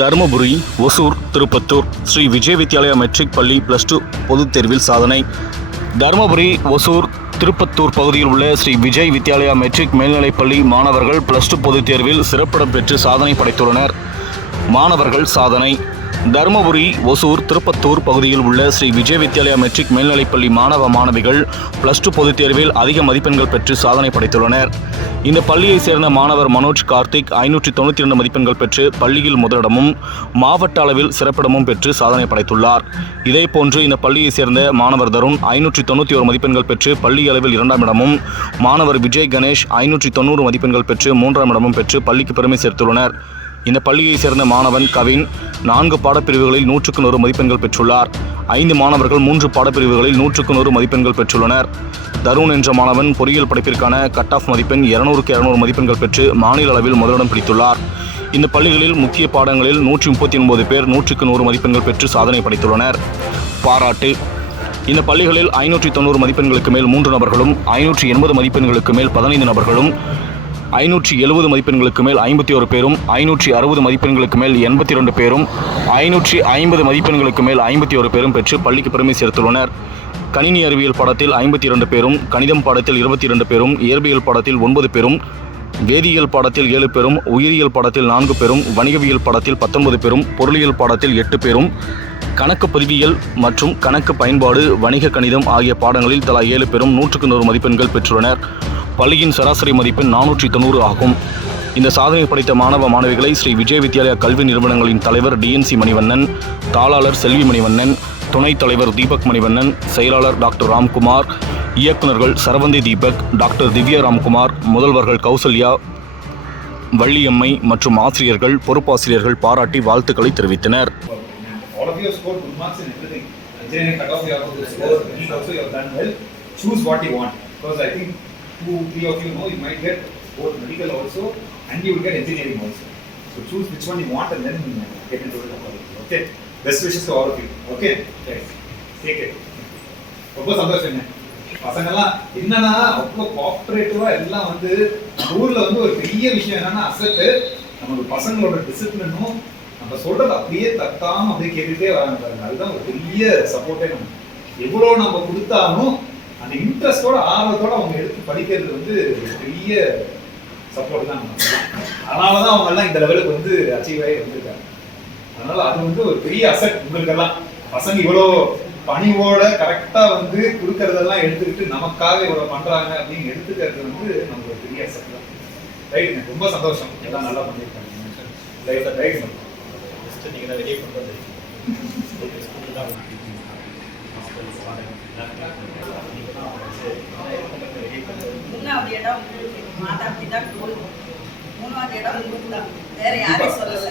Dharmapuri Hosur Tirupattur Sri Vijay Vidyalaya matric பள்ளி plus two பொதுத் தேர்வில் சாதனை. தருமபுரி ஒசூர் திருப்பத்தூர் பகுதியில் உள்ள ஸ்ரீ விஜய் வித்யாலயா மெட்ரிக் மேல்நிலைப்பள்ளி மாணவர்கள் பிளஸ் டூ பொதுத் தேர்வில் சிறப்பிடம் பெற்று சாதனை படைத்துள்ளனர். மாணவர்கள் சாதனை. தருமபுரி ஒசூர் திருப்பத்தூர் பகுதியில் உள்ள ஸ்ரீ விஜய் வித்யாலயா மெட்ரிக் மேல்நிலைப்பள்ளி மாணவ மாணவிகள் பிளஸ் டூ பொதுத் தேர்வில் அதிக மதிப்பெண்கள் பெற்று சாதனை படைத்துள்ளனர். இந்த பள்ளியைச் சேர்ந்த மாணவர் மனோஜ் கார்த்திக் ஐநூற்றி தொண்ணூற்றி இரண்டு மதிப்பெண்கள் பெற்று பள்ளியில் முதலிடமும் மாவட்ட அளவில் சிறப்பிடமும் பெற்று சாதனை படைத்துள்ளார். இதேபோன்று இந்த பள்ளியைச் சேர்ந்த மாணவர் தருண் ஐநூற்றி தொண்ணூற்றி ஒரு மதிப்பெண்கள் பெற்று பள்ளி அளவில் இரண்டாம் இடமும் மாணவர் விஜய் கணேஷ் ஐநூற்றி தொண்ணூறு மதிப்பெண்கள் பெற்று மூன்றாம் இடமும் பெற்று பள்ளிக்கு பெருமை சேர்த்துள்ளனர். இந்த பள்ளியைச் சேர்ந்த மாணவன் கவின் நான்கு பாடப்பிரிவுகளில் நூற்றுக்கு நூறு மதிப்பெண்கள் பெற்றுள்ளார். ஐந்து மாணவர்கள் மூன்று பாடப்பிரிவுகளில் நூற்றுக்கு நூறு மதிப்பெண்கள் பெற்றுள்ளனர். தருண் என்ற மாணவன் பொறியியல் படிப்பிற்கான கட் ஆஃப் மதிப்பெண் இருநூறுக்கு இருநூறு மதிப்பெண்கள் பெற்று மாநில அளவில் முதலிடம் பிடித்துள்ளார். இந்த பள்ளிகளில் முக்கிய பாடங்களில் நூற்றி முப்பத்தி ஒன்பது பேர் நூற்றுக்கு நூறு மதிப்பெண்கள் பெற்று சாதனை படைத்துள்ளனர். பாராட்டு. இந்த பள்ளிகளில் ஐநூற்றி தொண்ணூறு மதிப்பெண்களுக்கு மேல் மூன்று நபர்களும் ஐநூற்றி எண்பது மதிப்பெண்களுக்கு மேல் பதினைந்து நபர்களும் ஐநூற்றி எழுபது மதிப்பெண்களுக்கு மேல் ஐம்பத்தி ஒரு பேரும் ஐநூற்றி அறுபது மதிப்பெண்களுக்கு மேல் எண்பத்தி ரெண்டு பேரும் ஐநூற்றி ஐம்பது மதிப்பெண்களுக்கு மேல் ஐம்பத்தி ஒரு பேரும் பெற்று பள்ளிக்கு பெருமை சேர்த்துள்ளனர். கணினி அறிவியல் பாடத்தில் ஐம்பத்தி இரண்டு பேரும் கணிதம் பாடத்தில் இருபத்தி இரண்டு பேரும் இயற்பியல் பாடத்தில் ஒன்பது பேரும் வேதியியல் பாடத்தில் ஏழு பேரும் உயிரியல் பாடத்தில் நான்கு பேரும் வணிகவியல் பாடத்தில் பத்தொன்பது பேரும் பொருளியல் பாடத்தில் எட்டு பேரும் கணக்கு பதிவியல் மற்றும் கணக்கு பயன்பாடு வணிக கணிதம் ஆகிய பாடங்களில் தலா ஏழு பேரும் நூற்றுக்கு நூறு மதிப்பெண்கள் பெற்றுள்ளனர். பள்ளியின் சராசரி மதிப்பெண் நானூற்றி தொண்ணூறு ஆகும். இந்த சாதனை படைத்த மாணவ மாணவிகளை ஸ்ரீ விஜய் வித்யாலயா கல்வி நிறுவனங்களின் தலைவர் டிஎன்சி மணிவண்ணன் தாளாளர் செல்வி மணிவண்ணன் துணைத் தலைவர் தீபக் மணிவண்ணன் செயலாளர் டாக்டர் ராம்குமார் இயக்குநர்கள் சரவந்தி தீபக் டாக்டர் திவ்யா ராம்குமார் முதல்வர்கள் கௌசல்யா வள்ளியம்மை மற்றும் ஆசிரியர்கள் பொறுப்பாசிரியர்கள் பாராட்டி வாழ்த்துக்களை தெரிவித்தனர். Choose what you want. Because I think two, three of you know you might get both medical also and you will get engineering also. So choose which one you want and then get into it accordingly. Okay. Best wishes to all of you. Okay. Yes. Take it. ரொம்ப சந்தோஷங்க பசங்கெல்லாம் என்னன்னா அவ்வளோ கோஆப்ரேட்டிவா எல்லாம் வந்து ஊர்ல வந்து ஒரு பெரிய விஷயம் என்னன்னா அசட்டு நமக்கு பசங்களோட டிசிப்ளினும் நம்ம சொல்றது அப்படியே தட்டாம அப்படியே கேட்டுட்டே வராங்க பாருங்க அதுதான் ஒரு பெரிய சப்போர்ட்டே நம்ம எவ்வளோ நம்ம கொடுத்தாலும் அந்த இன்ட்ரெஸ்டோட ஆர்வத்தோட அவங்க படிக்கிறது வந்து பெரிய சப்போர்ட் தான். அதனால தான் அவங்க எல்லாம் இந்த லெவலுக்கு வந்து அச்சீவ் ஆகி வந்திருக்காங்க. அதனால அது வந்து ஒரு பெரிய அசட் உங்களுக்கெல்லாம். பசங்க இவ்வளோ பணிவோட கரெக்டாக வந்து கொடுக்கறதெல்லாம் எடுத்துக்கிட்டு நமக்காக இவ்வளோ பண்ணுறாங்க அப்படின்னு எடுத்துக்கிறது வந்து நமக்கு ஒரு பெரிய அசட் தான். ரைட் எனக்கு ரொம்ப சந்தோஷம். எல்லாம் நல்லா பண்ணியிருக்காங்க. லைஃப்ல ஃபஸ்ட்டு நீங்கள் தான் வெளியே கொண்டு வந்தீங்க மூணாவது இடம் மாதா பிதா மூணாவது இடம் உங்களுக்கு தான். வேற யாரும் சொல்லல.